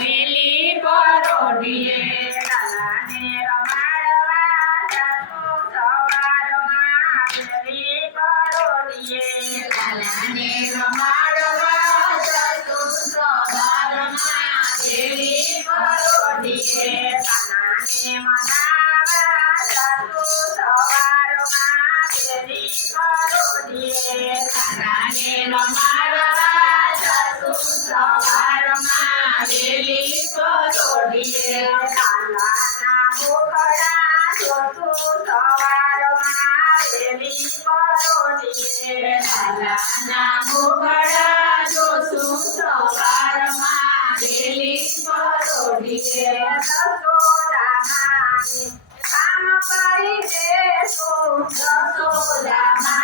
વેલી પરોઢીએ લાલાને રમાડવા જાતું સવારમાં વેલી પરોઢીએ લાલાને રમાડવા જતું સવારમાં વેલી પરોઢીએ કાનાને મનાવા જાતું સવારમાં વેલી પરોઢીએ કાનાને રમાડવા જતું સવારમાં વેલી પરોઢીએ લાલાના મુખડા જોતું સવારમાં વેલી પરોઢીએ લાલાના મુખડા જોશું સવારમાં વેલી પરોઢીએ જશોદામાને કામ કરી દેશું જશોદામાને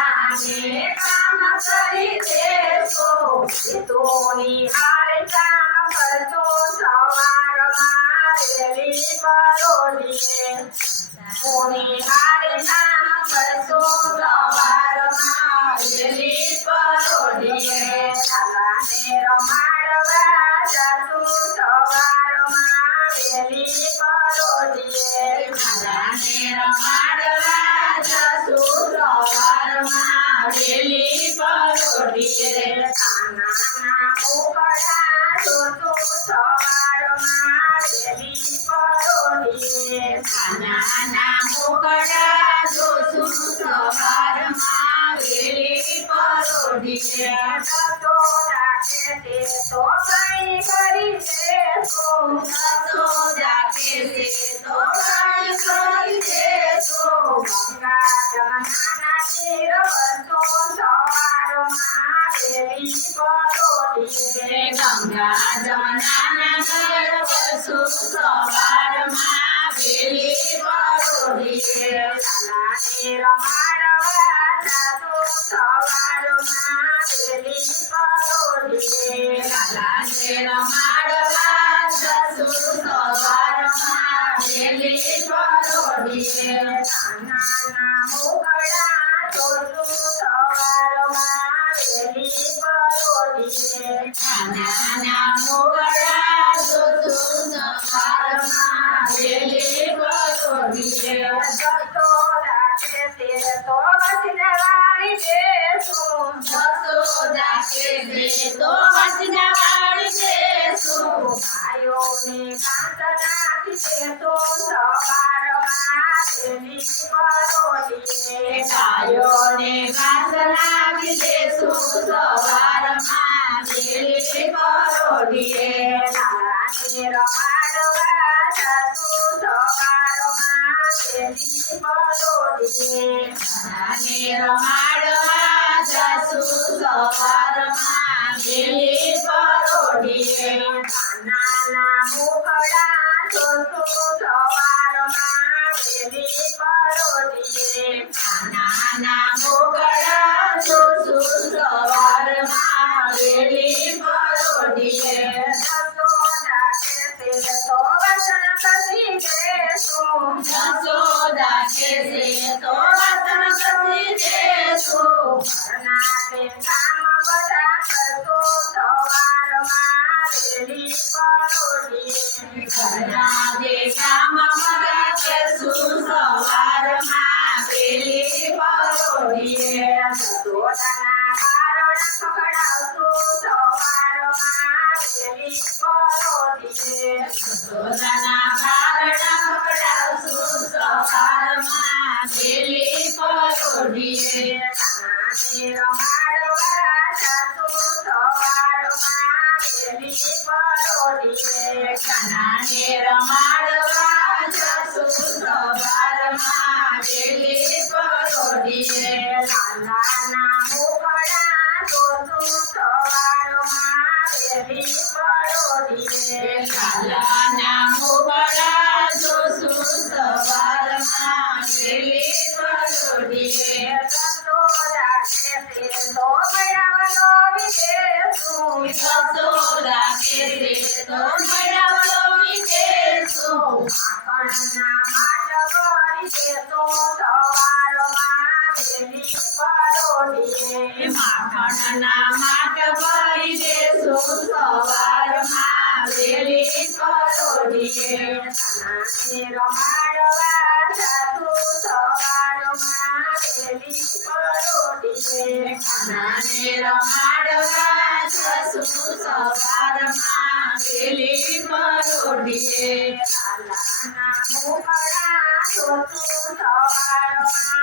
કામ કરી દેશું પિતોની હારે કામ કરજો સવારમાં વેલી પરોઢીએ કોની હારે કામ કરજો સવારમાં વેલી પરોઢીએ લાલાને રમાડવા જાતું સવારમાં વેલી પરોઢીએ લાલાને રમાડવા જશું સવારમાં વેલી પરોઢીએ કાનાના મુખડા જોતું સવારમાં વેલી પરોઢીએ કાનાના મુખડા જોશું સવારમાં વેલી પરોઢીએ જશોદા કહેશે તો કઈ કરી દેશું જશોદા કહેશે તો કઈ કરી દેશું ગંગા જમનાના તીર વરસો સવારમાં વેલી પરોઢીએ ગંગા જમનાના ઘર વરસું સવારમાં વેલી પરોઢીએ લાલાને રમાડવા જાતું સવારમાં વેલી પરોઢીએ લાલાને રમાડવા જશું સવારમાં વેલી પરોઢીએ કાનાના મુખડા જોતું સવારમાં વેલી પરોઢીએ કાનાના મુખડા જોશું સવારમાં વેલી પરોઢીએ જશોદા કહેશે તો વચનવાળી દેશું જશોદા કહેશે તો વચના વાળી દેશું ગાયોને ઘાસ નાખી દેશું સવારમાં વેલી પરોઢીએ ગાયોને ઘાસ નાખી દેશું સવારમાં વેલી પરોઢીએ લાલાને રમાડવા જાતું સવારમાં વેલી પરોઢીએ લાલાને રમાડવા જશું સવારમાં વેલી પરોઢીએ કાનાના મુખડા જોતું સવારમાં વેલી પરોઢીએ કાનાના મુખડા જોશું સવારમાં વેલી પરોઢીએ જશોદા કહેશે તો વચન કરી દેશું જશોદા કહેશે તો વચન કરી દેશું ઘરના તે કામ બધા કરતો સવારમાં વેલી પરોઢીએ ઘરના બે કામ બધા કરશું સવારમાં વેલી પરોઢીએ જશોદાના બારણા ખખડાવશું સવારમાં વેલી પરોઢીએ યશોદાના બારણા ખખડાવશું સવારમાં વેલી પરોઢીએ કાનાને રમાડવા જાતું સવારમાં વેલી પરોઢીએ કાનાને રમાડવા જશું સવારમાં વેલી પરોઢીએ લાલાના મુખડા જોતું સવારમાં વેલી પરોઢીએ લાલાના મુખડા જોશું સવારમાં વેલી પરોઢીએ જશોદા કહેશે તો મેળવલો વિદેશું યશોદા કહેશે તો મેળવલો વિદેશું માખણના માટ કરી દેશો સવારમાં વેલી પરોઢીએ માખણના માટ ભરી દેશું સવારમાં વેલી પરોઢીએ કાનાને રમાડવા જાતું સવારમાં વેલી પરોઢીએ કાનાને રમાડવા જશું સવારમાં વેલી પરોઢીએ લાલાના મુખડા જોતું સવારમાં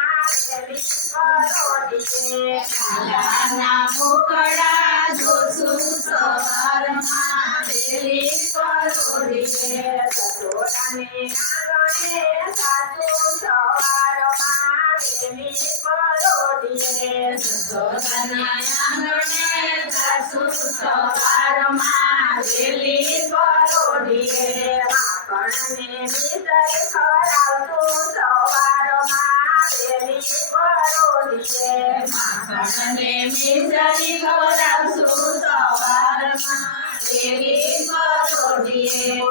વેલી પરોઢીએ કાલાના મુખડા જોશું સવારમાં વેલી પરોઢીએ સસોડાને આંગણે સાચું સવારમાં વેલી પરોઢીએ સસોદાના આંગણે જશું સવારમાં વેલી પરોઢીએ આપણને મિસરી ખવડાવતું સવારમાં વેલી પરોઢીએ આપણને મિસરી ખવડાવશું સવારમાં વેલી પરોઢીએ